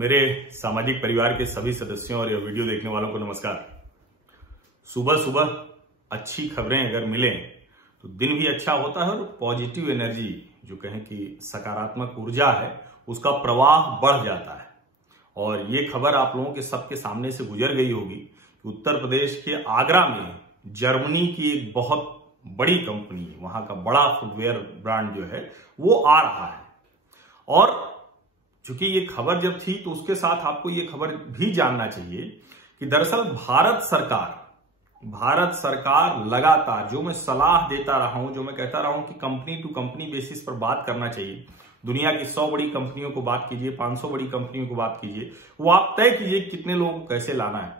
मेरे सामाजिक परिवार के सभी सदस्यों और यह वीडियो देखने वालों को नमस्कार। सुबह सुबह अच्छी खबरें अगर मिलें तो दिन भी अच्छा होता है और पॉजिटिव एनर्जी जो कहें कि सकारात्मक ऊर्जा है उसका प्रवाह बढ़ जाता है। और ये खबर आप लोगों के सबके सामने से गुजर गई होगी कि उत्तर प्रदेश के आगरा में जर्मनी की एक बहुत बड़ी कंपनी, वहां का बड़ा फुटवेयर ब्रांड जो है वो आ रहा है। और चूंकि ये खबर जब थी तो उसके साथ आपको ये खबर भी जानना चाहिए कि दरअसल भारत सरकार लगातार, जो मैं सलाह देता रहा हूं, जो मैं कहता रहा हूं कि कंपनी टू कंपनी बेसिस पर बात करना चाहिए, दुनिया की 100 बड़ी कंपनियों को बात कीजिए, 500 बड़ी कंपनियों को बात कीजिए, वो आप तय कीजिए कितने लोगों को कैसे लाना है।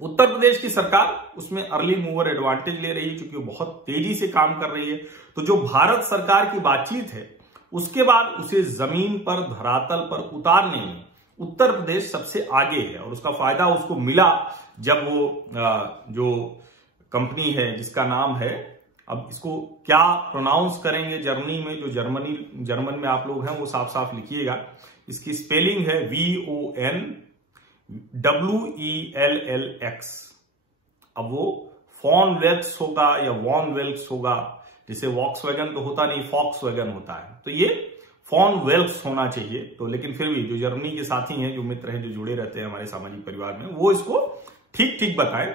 उत्तर प्रदेश की सरकार उसमें अर्ली मूवर एडवांटेज ले रही है क्योंकि वो बहुत तेजी से काम कर रही है। तो जो भारत सरकार की बातचीत है उसके बाद उसे जमीन पर, धरातल पर उतारने में उत्तर प्रदेश सबसे आगे है। और उसका फायदा उसको मिला जब वो जो कंपनी है जिसका नाम है, अब इसको क्या प्रोनाउंस करेंगे जर्मनी में, जो जर्मन में आप लोग हैं वो साफ साफ लिखिएगा। इसकी स्पेलिंग है VONWELLX। अब वो फॉनवेल्क्स होगा या वॉनवेल्क्स होगा, जिसे वॉक्सवैगन तो होता नहीं, फॉक्सवैगन होता है, तो ये फॉनवेल्क्स होना चाहिए। तो लेकिन फिर भी जो जर्मनी के साथी हैं, जो मित्र हैं, जो जुड़े रहते हैं हमारे सामाजिक परिवार में, वो इसको ठीक ठीक बताएं।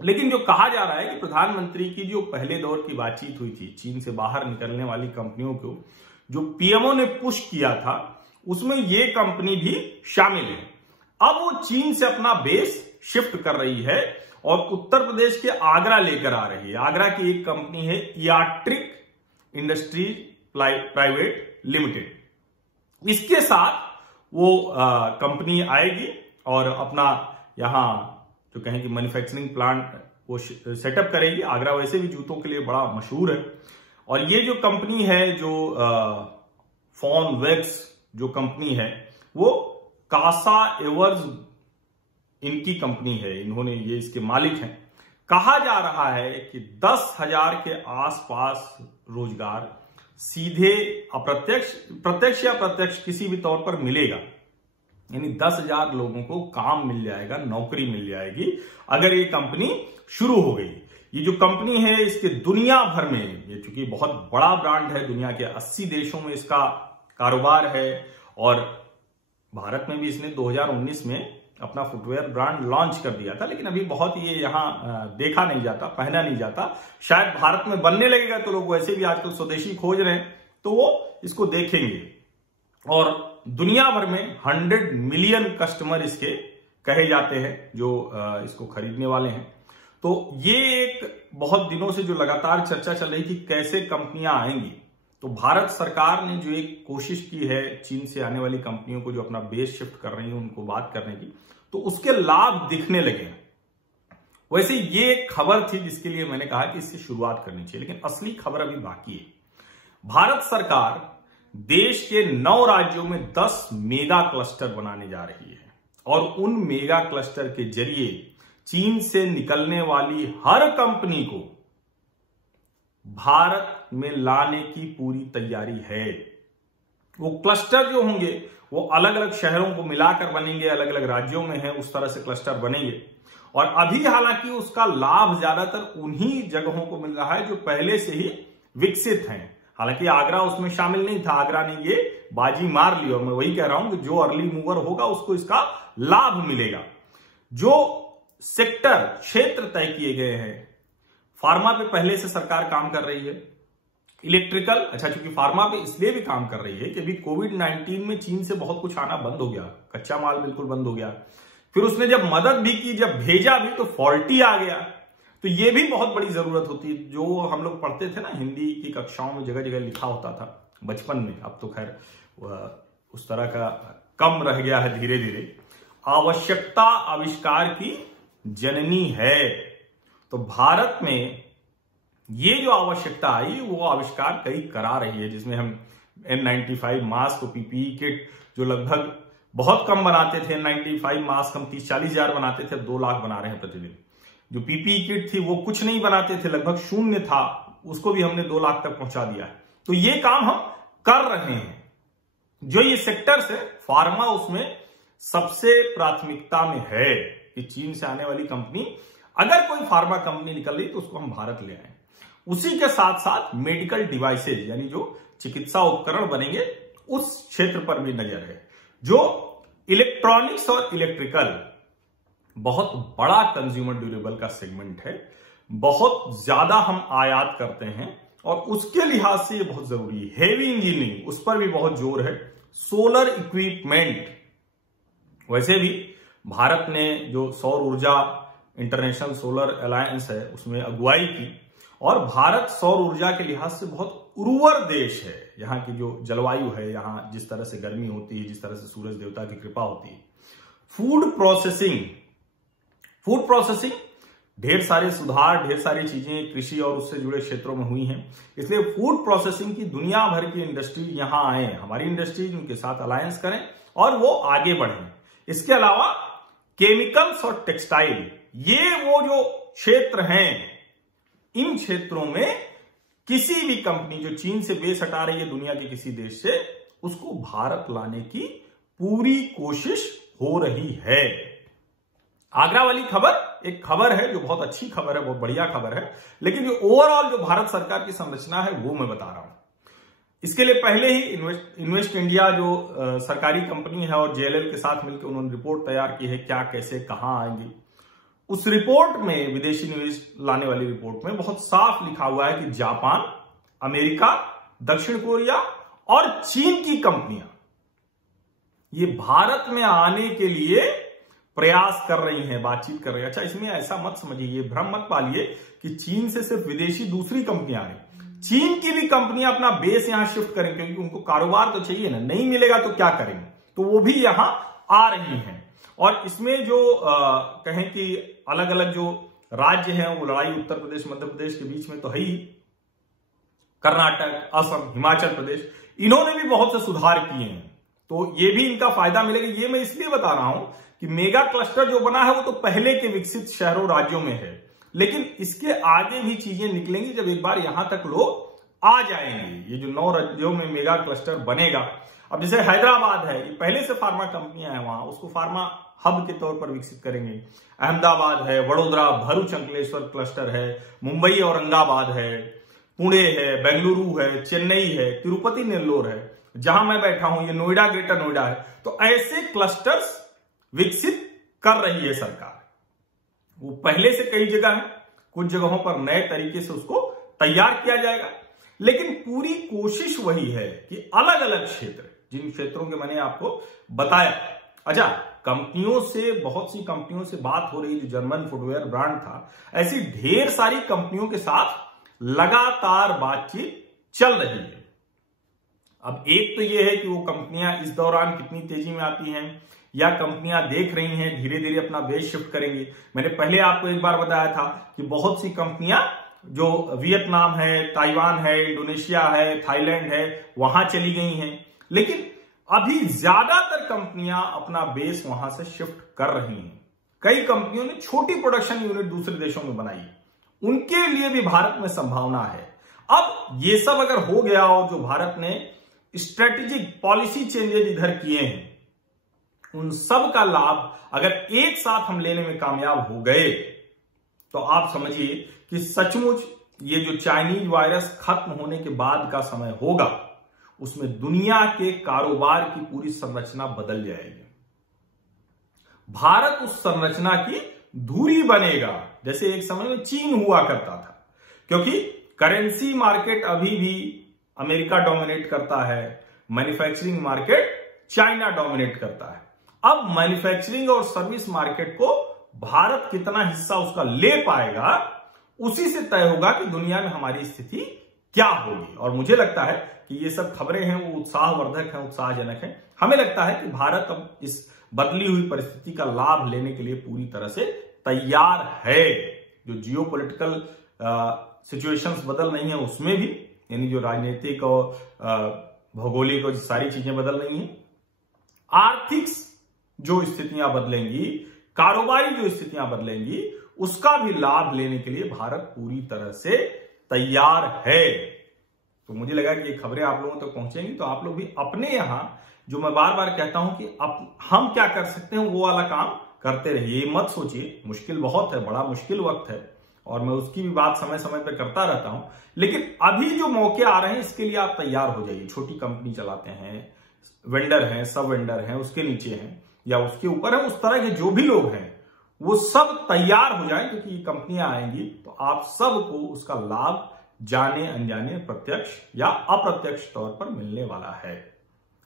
लेकिन जो कहा जा रहा है कि प्रधानमंत्री की जो पहले दौर की बातचीत हुई थी, चीन से बाहर निकलने वाली कंपनियों को जो पीएमओ ने पुश किया था, उसमें ये कंपनी भी शामिल है। अब वो चीन से अपना बेस शिफ्ट कर रही है और उत्तर प्रदेश के आगरा लेकर आ रही है। आगरा की एक कंपनी है याट्रिक इंडस्ट्रीज प्राइवेट लिमिटेड। इसके साथ वो कंपनी आएगी और अपना यहां जो कहें कि मैन्युफैक्चरिंग प्लांट वो सेटअप करेगी। आगरा वैसे भी जूतों के लिए बड़ा मशहूर है। और ये जो कंपनी है, जो फॉनवेक्स जो कंपनी है, वो कासा एवर्स इनकी कंपनी है, इन्होंने ये इसके मालिक हैं। कहा जा रहा है कि 10,000 के आसपास रोजगार सीधे प्रत्यक्ष या अप्रत्यक्ष किसी भी तौर पर मिलेगा। यानी 10,000 लोगों को काम मिल जाएगा, नौकरी मिल जाएगी अगर ये कंपनी शुरू हो गई। ये जो कंपनी है इसके दुनिया भर में, ये चूंकि बहुत बड़ा ब्रांड है, दुनिया के 80 देशों में इसका कारोबार है। और भारत में भी इसने 2019 में अपना फुटवेयर ब्रांड लॉन्च कर दिया था, लेकिन अभी बहुत ये यहां देखा नहीं जाता, पहना नहीं जाता। शायद भारत में बनने लगेगा तो लोग वैसे भी आजकल स्वदेशी खोज रहे हैं तो वो इसको देखेंगे। और दुनिया भर में 100 मिलियन कस्टमर इसके कहे जाते हैं जो इसको खरीदने वाले हैं। तो ये एक बहुत दिनों से जो लगातार चर्चा चल रही थी कैसे कंपनियां आएंगी, तो भारत सरकार ने जो एक कोशिश की है चीन से आने वाली कंपनियों को जो अपना बेस शिफ्ट कर रही है उनको बात करने की, तो उसके लाभ दिखने लगे। वैसे ये खबर थी जिसके लिए मैंने कहा कि इससे शुरुआत करनी चाहिए, लेकिन असली खबर अभी बाकी है। भारत सरकार देश के 9 राज्यों में 10 मेगा क्लस्टर बनाने जा रही है और उन मेगा क्लस्टर के जरिए चीन से निकलने वाली हर कंपनी को भारत में लाने की पूरी तैयारी है। वो क्लस्टर जो होंगे वो अलग अलग शहरों को मिलाकर बनेंगे, अलग अलग राज्यों में है उस तरह से क्लस्टर बनेंगे। और अभी हालांकि उसका लाभ ज्यादातर उन्हीं जगहों को मिल रहा है जो पहले से ही विकसित हैं। हालांकि आगरा उसमें शामिल नहीं था, आगरा ने ये बाजी मार ली। और मैं वही कह रहा हूं कि जो अर्ली मूवर होगा उसको इसका लाभ मिलेगा। जो सेक्टर, क्षेत्र तय किए गए हैं, फार्मा पे पहले से सरकार काम कर रही है, इलेक्ट्रिकल, अच्छा चूंकि फार्मा पे इसलिए भी काम कर रही है कि अभी कोविड-19 में चीन से बहुत कुछ आना बंद हो गया, कच्चा माल बिल्कुल बंद हो गया। फिर उसने जब मदद भी की, जब भेजा भी तो फॉल्टी आ गया। तो ये भी बहुत बड़ी जरूरत होती है। जो हम लोग पढ़ते थे ना हिंदी की कक्षाओं में, जगह जगह लिखा होता था बचपन में, अब तो खैर उस तरह का कम रह गया है धीरे धीरे। आवश्यकता आविष्कार की जननी है। तो भारत में ये जो आवश्यकता आई वो आविष्कार कई करा रही है, जिसमें हम N95 मास्क, पीपीई किट जो लगभग बहुत कम बनाते थे, N95 मास्क हम 30-40 हजार बनाते थे, 2 लाख बना रहे हैं प्रतिदिन। जो पीपीई किट थी वो कुछ नहीं बनाते थे, लगभग 0 था, उसको भी हमने 2 लाख तक पहुंचा दिया है। तो ये काम हम कर रहे हैं। जो ये सेक्टर्स है, फार्मा उसमें सबसे प्राथमिकता में है कि चीन से आने वाली कंपनी, अगर कोई फार्मा कंपनी निकल रही तो उसको हम भारत ले आए। उसी के साथ साथ मेडिकल डिवाइसेज यानी जो चिकित्सा उपकरण बनेंगे उस क्षेत्र पर भी नजर है। जो इलेक्ट्रॉनिक्स और इलेक्ट्रिकल बहुत बड़ा कंज्यूमर ड्यूरेबल का सेगमेंट है, बहुत ज्यादा हम आयात करते हैं और उसके लिहाज से ये बहुत जरूरी है। हेवी इंजीनियरिंग, उस पर भी बहुत जोर है। सोलर इक्विपमेंट, वैसे भी भारत ने जो सौर ऊर्जा इंटरनेशनल सोलर अलायंस है उसमें अगुवाई की और भारत सौर ऊर्जा के लिहाज से बहुत उर्वर देश है। यहाँ की जो जलवायु है, यहाँ जिस तरह से गर्मी होती है, जिस तरह से सूरज देवता की कृपा होती है। फूड प्रोसेसिंग ढेर सारे सुधार, ढेर सारी चीजें कृषि और उससे जुड़े क्षेत्रों में हुई हैं। इसलिए फूड प्रोसेसिंग की दुनिया भर की इंडस्ट्री यहां आए, हमारी इंडस्ट्री उनके साथ अलायंस करें और वो आगे बढ़ें। इसके अलावा केमिकल्स और टेक्सटाइल, ये वो जो क्षेत्र हैं, इन क्षेत्रों में किसी भी कंपनी जो चीन से बेस हटा रही है दुनिया के किसी देश से, उसको भारत लाने की पूरी कोशिश हो रही है। आगरा वाली खबर एक खबर है जो बहुत अच्छी खबर है, बहुत बढ़िया खबर है, लेकिन जो ओवरऑल जो भारत सरकार की संरचना है वो मैं बता रहा हूं। इसके लिए पहले ही इन्वेस्ट इंडिया जो सरकारी कंपनी है और जेएलएल के साथ मिलकर उन्होंने रिपोर्ट तैयार की है, क्या कैसे कहां आएंगी। उस रिपोर्ट में, विदेशी निवेश लाने वाली रिपोर्ट में बहुत साफ लिखा हुआ है कि जापान, अमेरिका, दक्षिण कोरिया और चीन की कंपनियां ये भारत में आने के लिए प्रयास कर रही हैं, बातचीत कर रही है। अच्छा, इसमें ऐसा मत समझिए, ये भ्रम मत पालिए कि चीन से सिर्फ विदेशी दूसरी कंपनियां आ रही। चीन की भी कंपनियां अपना बेस यहां शिफ्ट करेंगे क्योंकि उनको कारोबार तो चाहिए ना, नहीं मिलेगा तो क्या करेंगे, तो वो भी यहां आ रही हैं। और इसमें जो कहें कि अलग अलग जो राज्य हैं वो लड़ाई उत्तर प्रदेश मध्य प्रदेश के बीच में तो है ही, कर्नाटक, असम, हिमाचल प्रदेश, इन्होंने भी बहुत से सुधार किए हैं, तो ये भी इनका फायदा मिलेगा। ये मैं इसलिए बता रहा हूं कि मेगा क्लस्टर जो बना है वो तो पहले के विकसित शहरों राज्यों में है, लेकिन इसके आगे भी चीजें निकलेंगी जब एक बार यहां तक लोग आ जाएंगे। ये जो 9 राज्यों में मेगा क्लस्टर बनेगा, अब जैसे हैदराबाद है, ये पहले से फार्मा कंपनियां हैं वहां, उसको फार्मा हब के तौर पर विकसित करेंगे। अहमदाबाद है, वडोदरा, भरूच, अंकलेश्वर क्लस्टर है, मुंबई औरंगाबाद है, पुणे है, बेंगलुरु है, चेन्नई है, तिरुपति नेल्लोर है, जहां मैं बैठा हूं ये नोएडा, ग्रेटर नोएडा है। तो ऐसे क्लस्टर्स विकसित कर रही है सरकार। वो पहले से कई जगह है, कुछ जगहों पर नए तरीके से उसको तैयार किया जाएगा, लेकिन पूरी कोशिश वही है कि अलग अलग क्षेत्र, जिन क्षेत्रों के मैंने आपको बताया। अच्छा, कंपनियों से, बहुत सी कंपनियों से बात हो रही, जो जर्मन फुटवेयर ब्रांड था, ऐसी ढेर सारी कंपनियों के साथ लगातार बातचीत चल रही है। अब एक तो यह है कि वो कंपनियां इस दौरान कितनी तेजी में आती हैं, या कंपनियां देख रही हैं धीरे धीरे अपना बेस शिफ्ट करेंगी। मैंने पहले आपको एक बार बताया था कि बहुत सी कंपनियां जो वियतनाम है, ताइवान है, इंडोनेशिया है, थाईलैंड है, वहां चली गई हैं, लेकिन अभी ज्यादातर कंपनियां अपना बेस वहां से शिफ्ट कर रही हैं। कई कंपनियों ने छोटी प्रोडक्शन यूनिट दूसरे देशों में बनाई, उनके लिए भी भारत में संभावना है। अब ये सब अगर हो गया और जो भारत ने स्ट्रेटेजिक पॉलिसी चेंजेस इधर किए हैं, उन सब का लाभ अगर एक साथ हम लेने में कामयाब हो गए तो आप समझिए कि सचमुच ये जो चाइनीज वायरस खत्म होने के बाद का समय होगा, उसमें दुनिया के कारोबार की पूरी संरचना बदल जाएगी। भारत उस संरचना की धुरी बनेगा, जैसे एक समय में चीन हुआ करता था, क्योंकि करेंसी मार्केट अभी भी अमेरिका डोमिनेट करता है, मैन्युफैक्चरिंग मार्केट चाइना डोमिनेट करता है। अब मैन्युफैक्चरिंग और सर्विस मार्केट को भारत कितना हिस्सा उसका ले पाएगा, उसी से तय होगा कि दुनिया में हमारी स्थिति क्या होगी। और मुझे लगता है कि ये सब खबरें हैं वो उत्साहवर्धक हैं, उत्साहजनक हैं। हमें लगता है कि भारत अब इस बदली हुई परिस्थिति का लाभ लेने के लिए पूरी तरह से तैयार है। जो जियोपॉलिटिकल सिचुएशंस बदल रही हैं उसमें भी, यानी जो राजनीतिक और भौगोलिक और सारी चीजें बदल रही हैं, आर्थिक जो स्थितियां बदलेंगी, कारोबारी जो स्थितियां बदलेंगी, उसका भी लाभ लेने के लिए भारत पूरी तरह से तैयार है। तो मुझे लगा कि ये खबरें आप लोगों तक पहुंचेंगी तो आप लोग भी अपने यहां जो मैं बार बार कहता हूं कि अब हम क्या कर सकते हैं वो वाला काम करते रहिए। ये मत सोचिए, मुश्किल बहुत है, बड़ा मुश्किल वक्त है और मैं उसकी भी बात समय समय पर करता रहता हूं, लेकिन अभी जो मौके आ रहे हैं इसके लिए आप तैयार हो जाइए। छोटी कंपनी चलाते हैं, वेंडर हैं, सब वेंडर हैं, उसके नीचे हैं या उसके ऊपर है, उस तरह के जो भी लोग हैं वो सब तैयार हो जाएं, क्योंकि ये कंपनियां आएंगी तो आप सबको उसका लाभ जाने अनजाने, प्रत्यक्ष या अप्रत्यक्ष तौर पर मिलने वाला है।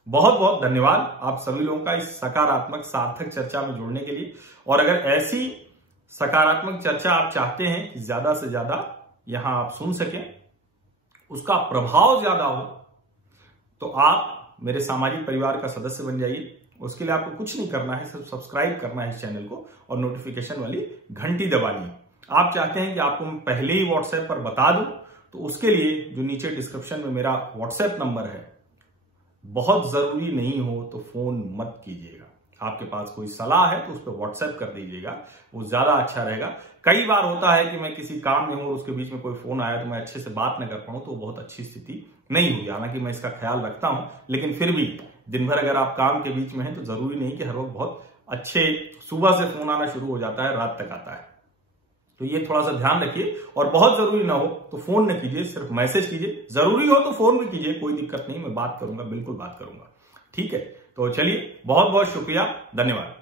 बहुत बहुत धन्यवाद आप सभी लोगों का इस सकारात्मक सार्थक चर्चा में जुड़ने के लिए। और अगर ऐसी सकारात्मक चर्चा आप चाहते हैं कि ज्यादा से ज्यादा यहां आप सुन सकें, उसका प्रभाव ज्यादा हो, तो आप मेरे सामाजिक परिवार का सदस्य बन जाइए। उसके लिए आपको कुछ नहीं करना है, सिर्फ सब्सक्राइब करना है इस चैनल को और नोटिफिकेशन वाली घंटी दबानी है। आप चाहते हैं कि आपको मैं पहले ही व्हाट्सएप पर बता दूं, तो उसके लिए जो नीचे डिस्क्रिप्शन में मेरा व्हाट्सएप नंबर है, बहुत जरूरी नहीं हो तो फोन मत कीजिएगा। आपके पास कोई सलाह है तो उस पर व्हाट्सएप कर दीजिएगा, वो ज्यादा अच्छा रहेगा। कई बार होता है कि मैं किसी काम में हूं और उसके बीच में कोई फोन आया तो मैं अच्छे से बात न कर पाऊं, तो बहुत अच्छी स्थिति नहीं हुई। हालांकि मैं इसका ख्याल रखता हूं, लेकिन फिर भी दिन भर अगर आप काम के बीच में हैं तो जरूरी नहीं कि हर वक्त बहुत अच्छे सुबह से फोन आना शुरू हो जाता है, रात तक आता है। तो ये थोड़ा सा ध्यान रखिए। और बहुत जरूरी ना हो तो फोन न कीजिए, सिर्फ मैसेज कीजिए। जरूरी हो तो फोन भी कीजिए, कोई दिक्कत नहीं, मैं बात करूंगा, बिल्कुल बात करूंगा। ठीक है, तो चलिए, बहुत बहुत शुक्रिया, धन्यवाद।